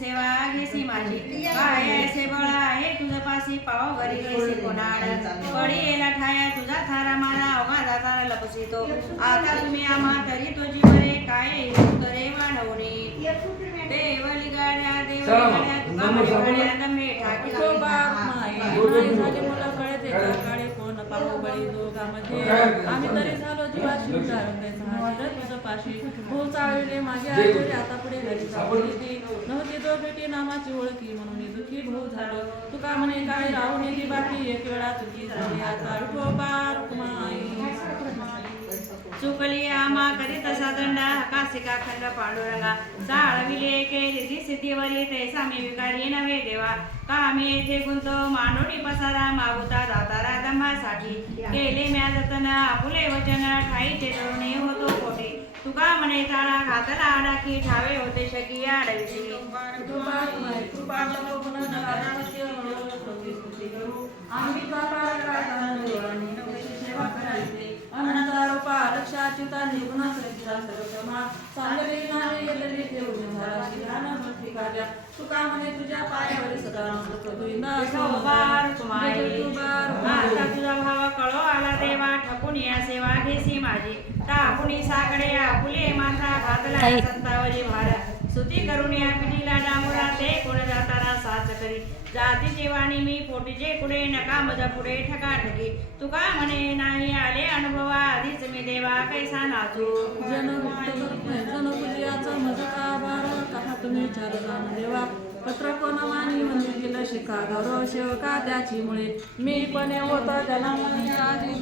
सेवा घेसी माझी काय ऐसे बळा आहे तुझ पासी पाव घरी घेसी कोणाड पडी येला ठाया तुझा थारा मारा अवघा दातारा लपसितो आता तुम्ही आम्हा तरी तो जीवरे काय करे वाढवणे देवली गाड्या गाड्या दमे ठाकी तो बाप माई नाही झाले मुलं कळते का काळे कोण पाहू बळी दोघांमध्ये आम्ही तरी झालो जीवाशी तुझं पाशी भाऊ चाळले माझे आजोळी आता पुढे घरी सापडली नव्हती तो भेटी नामाची ओळखी म्हणून दुखी भाऊ झालो तुका म्हणे काय राहून येते बाकी एक वेळा तुझी झाली आता तो बाप माई चुकली आम्हा कधी तसा दंडा कासिका खंड पांडुरंगा चाळविले केली ती सिद्धीवरी तैसा मी विकारी नव्हे देवा का आम्ही येथे गुंतो मांडोळी पसारा मागुता दातारा दंभासाठी केले म्या जतन आपुले वचन ठाईचे तरुणी होतो कोटी तुका म्हणे ताळा घातला आडाकी ठावे होते शकी आडविशी लक्षाच्युता निगुण सर्वमा चांगले नारे गेलेले ठेवून झाला शिराना भक्ती कार्या तुका म्हणे तुझ्या पायावर सदा आता तुझा भाव कळो आला देवा ठकून या सेवा घेसी माझी टाकुणी साकडे आपुले माथा घातला संतावरी भार सुती करून या पिढीला डांबुरा ते कोण जाताना साच करी जाती जेवाणी मी पोटीचे कुडे नका मज पुढे ठका ठकी तुका म्हणे नाही आले अनुभवा आधीच मी देवा कैसा नाचू जनपुजियाचा मज का बार कहा तुम्ही चार जाण देवा पत्र कोण मानी मंदिर गेलं शिका गौरव शेवका त्याची मुळे मी पण होत त्याला आधी